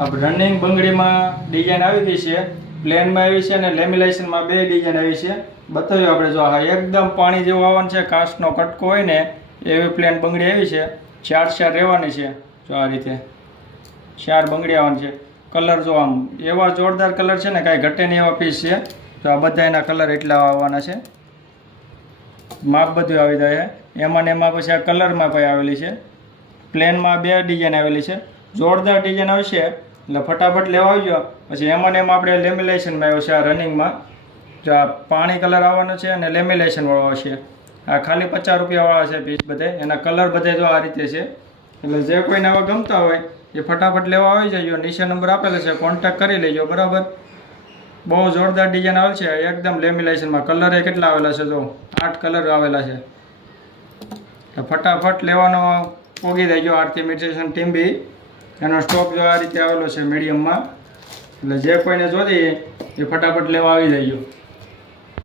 अब रनिंग बंगड़ी में डिजाइन आई गई है, प्लेन में आई है ने लेमिनेशन में बे डिजाइन आई है। बताइए आपणे जो आ एकदम पानी जेवो आवવાનો છે, કાચનો કટકો હોય ને એવી પ્લેન બંગડી આવી છે। ચાર રહેવાની છે, જો આ રીતે 4 બંગડી આવવાની છે। કલર જો આમ એવા જોરદાર કલર છે ને, કાંઈ ઘટે નહીં એવા પીસ છે। તો આ બધા એના કલર એટલા આવવાના છે, માપ બધું આવી જાય છે। એમાં ને એમાં પછી આ કલરમાં કોઈ આવેલી છે, પ્લેનમાં 2 ડિઝાઇન આવેલી છે। જોરદાર ડિઝાઇન આવશે એટલે ફટાફટ લેવા આવજો। પછી એમાં ને એમાં આપણે લેમિનેશનમાં આવ્યો છે, આ રનિંગમાં જો આ પાણી કલર આવવાનો છે અને લેમિનેશન વાળો આવશે। આ ખાલી 50 રૂપિયાવાળા છે પીસ બધે, એના કલર બધે જો આ રીતે છે। એટલે જે કોઈને આવા ગમતા હોય એ ફટાફટ લેવા આવી જજો। નીચે નંબર આપેલો છે, કોન્ટેક્ટ કરી લેજો બરાબર। બહુ જોરદાર ડિઝાઇન આવે છે, એકદમ લેમિનેશનમાં। કલર એ કેટલા આવેલા છે, જો 8 કલર આવેલા છે। તો ફટાફટ લેવાનો પોગી દેજો। આરતી ઇમિટેશન ટીમ્બી એનો સ્ટોક જો આ રીતે આવેલો છે મીડિયમમાં, એટલે જે કોઈને જોતી એ ફટાફટ લેવા આવી જજો।